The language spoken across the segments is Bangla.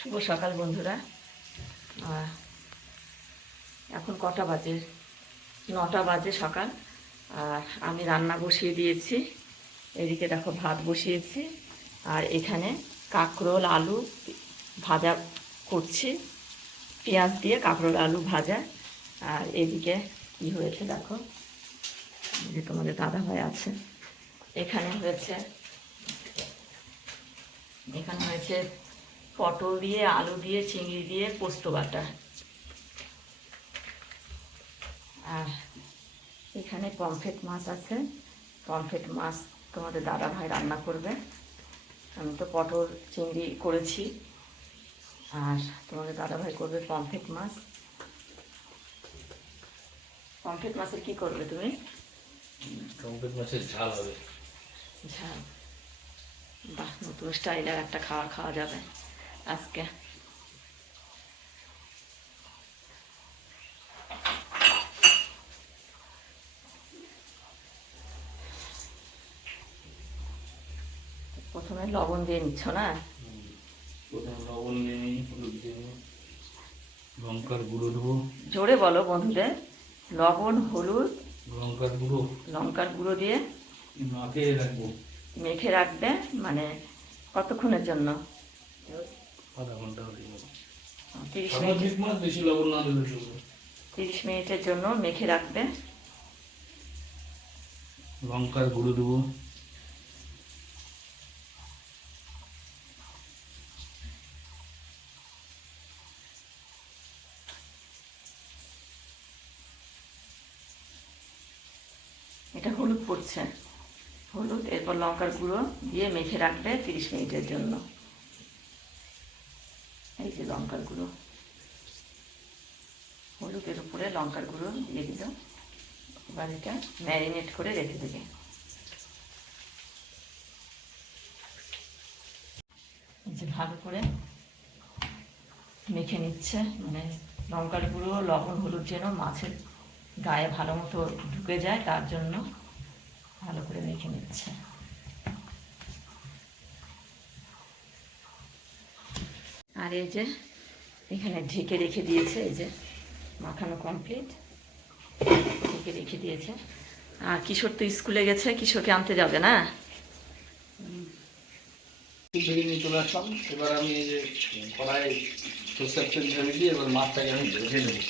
শুভ সকাল বন্ধুরা। এখন কটা বাজে? 9টা বাজে সকাল। আর আমি রান্না বসিয়ে দিয়েছি। এদিকে দেখো ভাত বসিয়েছি, আর এখানে কাঁকরোল আলু ভাজা করছি, পেঁয়াজ দিয়ে কাঁকরোল আলু ভাজা। আর এদিকে কি হয়েছে দেখো, যে তোমাদের দাদাভাই আছে, এখানে হয়েছে পটল দিয়ে আলু দিয়ে চিংড়ি দিয়ে পোস্ত বাটা। আর এখানে পমফ্রেট মাছ আছে, পমফ্রেট মাছ তোমাদের দাদা ভাই রান্না করবে। আমি তো পটল চিংড়ি করেছি, আর তোমাদের দাদা ভাই করবে পমফ্রেট মাছ। পমফ্রেট মাছের কি করবে তুমি? পমফ্রেট মাছের ঝাল হবে। ঝাল? বাহ, নতুন স্টাইলের একটা খাবার খাওয়া যাবে আজকে। প্রথমে লবণ দিয়ে নিচ্ছ না? প্রথমে লবণ নিয়ে নিই, হলুদ দিয়ে নিই, লঙ্কার গুঁড়ো দেবো। জোরে বলো বন্ধুদের। লবণ, হলুদ, লঙ্কার গুঁড়ো দিয়ে মাখিয়ে রাখবো। মেখে রাখবে, মানে কতক্ষণের জন্য? আধা ঘন্টা হয়ে যাবে। 30 মিনিট। বেশি লবণ না দিলে চলবে। 30 মিনিটের জন্য মেখে রাখবে। লঙ্কার গুঁড়ো দেবো, এটা হলুদ পড়ছে, হলুদ, এরপর লঙ্কার গুঁড়ো দিয়ে মেখে রাখবে 30 মিনিটের জন্য। এই যে লঙ্কার গুঁড়ো, হলুদের উপরে লঙ্কার গুঁড়ো দিয়ে দিল। এবার এটা ম্যারিনেট করে রেখে দেবে। যে ভালো করে মেখে নিচ্ছে, মানে লঙ্কার গুঁড়ো লবণ হলুদ যেন মাছের গায়ে ভালো মতো ঢুকে যায়, তার জন্য ভালো করে মেখে নিচ্ছে। আর এই যে এখানে ঢেকে রেখে দিয়েছে, এই যে মাখানো কমপ্লিট, ঢেকে রেখে দিয়েছে। আর কিশোর তো স্কুলে গেছে, কিশোরকে আনতে যাবে না? ভেজে নিয়ে চলে আসলাম। এবার আমি এই যে কড়াই সরষের তেল ঢেলে দিয়ে এবার মাছটাকে আমি ভেজে নেবো।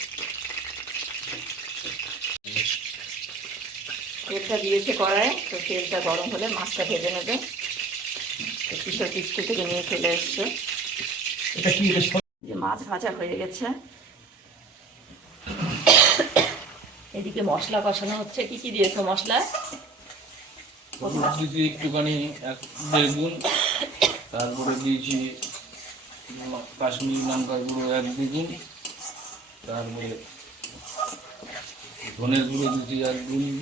তেলটা দিয়েছে কড়াইয়ে, তো তেলটা গরম হলে মাছটা ভেজে নেবে। তো কিশোর স্কুল থেকে নিয়ে চলে এসছে। এটা কি যে মাছ ভাজা হয়ে গেছে, এদিকে মশলা কষানো হচ্ছে। কি কি দিয়েছো মশলা? দিয়েছি একটুখানি বেগুন, তারপরে দিয়েছি কাশ্মীরি লঙ্কার গুঁড়ো 1 দ্বিগুণ, তারপরে ধনের গুঁড়ো দিয়েছি 1 দ্বিগুণ,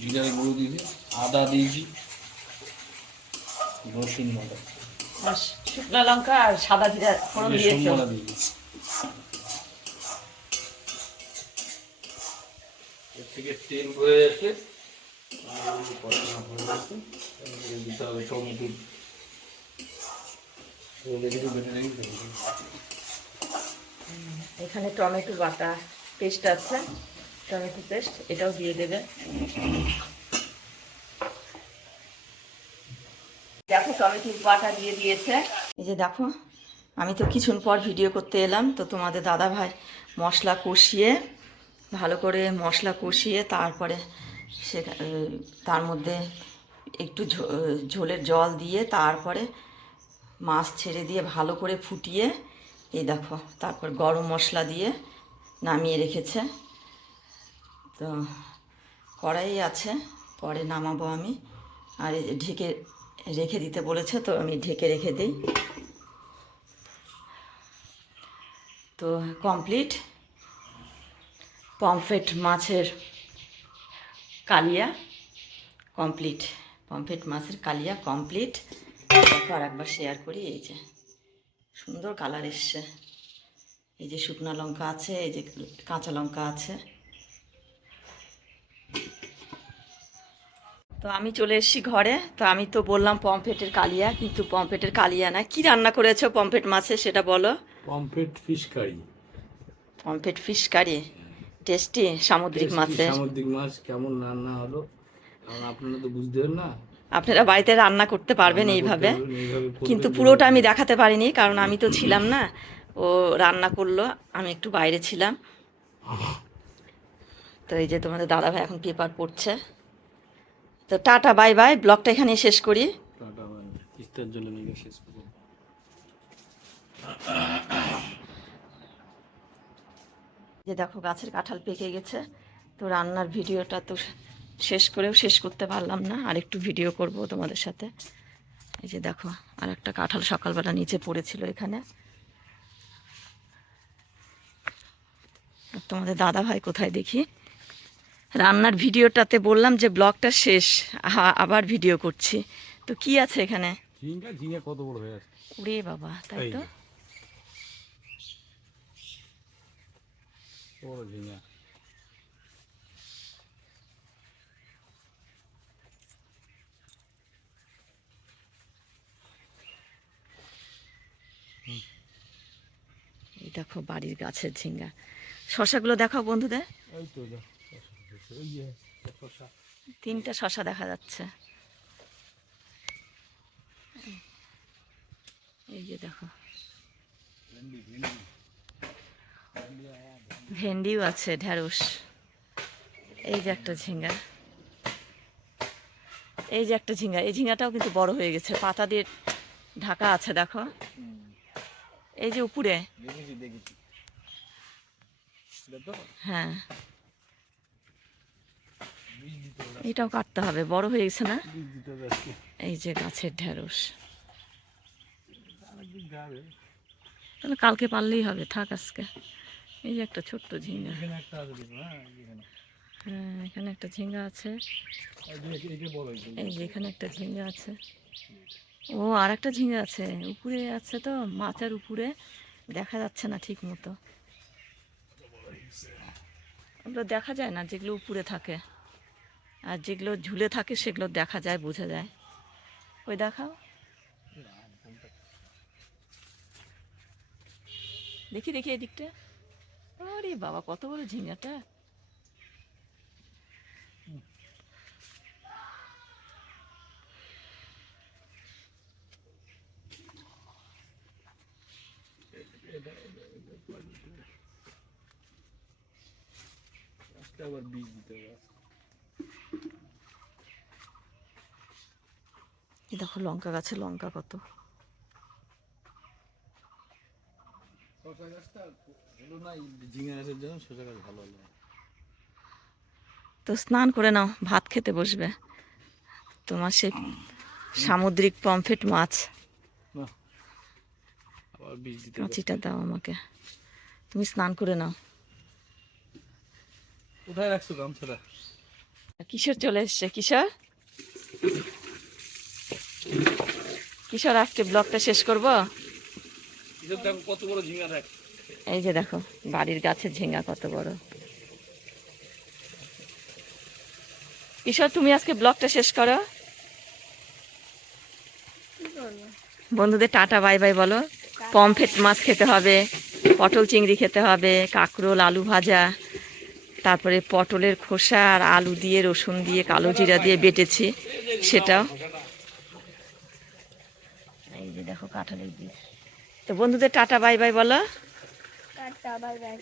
জিরার গুঁড়ো দিয়েছি, আদা দিয়েছি, রসুন বাটা, আর শুকনো লঙ্কা আর সাদা জিরা ফোড়ন দিয়েছো। দিয়েছি। এর থেকে তেল হয়ে যাচ্ছে, দিতে হবে টমেটো। এখানে টমেটো বাটা পেস্ট আছে, টমেটো পেস্ট, এটাও দিয়ে দেবে। দেখো টমেটো বাটা দিয়ে দিয়েছে। এই যে দেখো, আমি তো কিছুক্ষণ পর ভিডিও করতে এলাম, তো তোমাদের দাদা ভাই মশলা কষিয়ে, ভালো করে মশলা কষিয়ে তারপরে সে তার মধ্যে একটু ঝোলের জল দিয়ে তারপরে মাছ ছেড়ে দিয়ে ভালো করে ফুটিয়ে, এই দেখো তারপর গরম মশলা দিয়ে নামিয়ে রেখেছে। তো কড়াই আছে, পরে নামাবো আমি। আর এই যে ঢেকে রেখে দিতে বলেছে, তো আমি ঢেকে রেখে দিই। তো কমপ্লিট পমফ্রেট মাছের কালিয়া কমপ্লিট, পমফ্রেট মাছের কালিয়া কমপ্লিট। আর একবার শেয়ার করি, এই যে সুন্দর কালার এসছে। এই যে শুকনো লঙ্কা আছে, এই যে কাঁচা লঙ্কা আছে। তো আমি চলে এসেছি ঘরে। তো আমি তো বললাম পমফ্রেটের কালিয়া, কিন্তু পমফ্রেটের কালিয়া না। কি রান্না করেছো পমফ্রেট মাছে সেটা বলো। Pomfret fish curry. Pomfret fish curry, tasty সামুদ্রিক টেস্টি মাছের। সামুদ্রিক মাছ কেমন রান্না হলো, কারণ আপনারা তো বুঝতেন না, আপনারা বাড়িতে রান্না করতে পারবেন রান্না করতে এইভাবে, পারবেন এইভাবে কিন্তু করবেন পুরোটা যেভাবে। আমি দেখাতে পারিনি কারণ আমি তো ছিলাম না। ও রান্না করলো, আমি একটু বাইরে ছিলাম। তো এই যে তোমাদের দাদাভাই এখন পেপার পড়ছে। তো টাটা বাই বাই, ব্লগটা এখানেই শেষ করি। টাটা বাই, তিস্তার জন্য নিয়ে শেষ করবো। যে দেখো গাছের কাঁঠাল পেকে গেছে। তো রান্নার ভিডিওটা তো শেষ করেও শেষ করতে পারলাম না, আর একটু ভিডিও করব তোমাদের সাথে। এই যে দেখো আর একটা কাঁঠাল সকালবেলা নিচে পড়েছিল এখানে। আর তোমাদের দাদা ভাই কোথায় দেখি। রান্নার ভিডিওটাতে বললাম যে ব্লগটা শেষ, আবার ভিডিও করছি। তো কি আছে এখানে? ঝিঙ্গা, ঝিঙ্গা কত বড় হয়ে আছে। উড়ে বাবা, তাই এই তো। যে, বড় ঝিঙ্গা। এই দেখো বাড়ির গাছের ঝিঙ্গা। শশাগুলো দেখাও বন্ধুদের। এই তো যা, এই যে শসা। 3টা শশা দেখা যাচ্ছে। এই যে দেখো ভেন্ডিও আছে, ঢেঁড়স। এই যে একটা ঝিঙ্গা, এই যে একটা ঝিঙ্গা। এই ঝিঙ্গাটাও কিন্তু বড় হয়ে গেছে, পাতা দিয়ে ঢাকা আছে দেখো। এই যে উপরে, দেখেছি দেখেছি, এটা তো হ্যাঁ বীজ দিতে হবে, এটাও কাটতে হবে, বড় হয়ে গেছে না। বীজ দিতে হবে আজকে। এই যে গাছের ঢেঁড়স, অনেকদিন যাবে। তাহলে কালকে পারলেই হবে, থাক আজকে। এই যে একটা ছোট্ট ঝিঙ্গা, এখানে একটা আছে দেখুন, হ্যাঁ এখানে। হ্যাঁ এখানে একটা ঝিঙ্গা আছে। এটা বড় হয়েছে। এই যে এখানে একটা ঝিঙ্গা আছে। ও আর একটা ঝিঙ্গা আছে উপরে, আছে তো মাচার উপরে, দেখা যাচ্ছে না ঠিক মতো। ওগুলো দেখা যায় না যেগুলো উপরে থাকে, আর যেগুলো ঝুলে থাকে সেগুলো দেখা যায়, বোঝা যায়। ওই দেখাও, দেখি দেখি এদিকটা। আরে বাবা কত বড় ঝিঙ্গাটা। আজকে আবার বীজ দিতে হবে। এই দেখো লঙ্কা গাছে লঙ্কা কত। শসা গাছটা হলো না, এই ঝিঙে গাছের জন্য শসা গাছ ভালো হলো। তো স্নান করে নাও, ভাত খেতে বসবে। তোমার সেই সামুদ্রিক পমফ্রেট মাছ, না, আবার বীজ দিতে হবে। কাঁচিটা দাও আমাকে, তুমি স্নান করে নাও। কোথায় রাখছো গামছাটা? কিশোর চলে এসছে, কিশোর কিশোর আজকে ব্লগটা শেষ করব। এসব দেখো কত বড় ঝিঙা দেখ। এই যে দেখো বাড়ির গাছের ঝিঙ্গা কত বড়। কিশোর তুমি আজকে ব্লগটা শেষ করো, বন্ধুদের টাটা বাই বাই বলো। পমফ্রেট মাছ খেতে হবে, পটল চিংড়ি খেতে হবে, কাঁকরোল আলু ভাজা, তারপরে পটলের খোসা আর আলু দিয়ে রসুন দিয়ে কালো জিরা দিয়ে বেটেছি সেটাও। এই যে দেখো কাঁঠালের বীজ। তো বন্ধুদের টাটা বাই বাই বলো। Tata bye bye.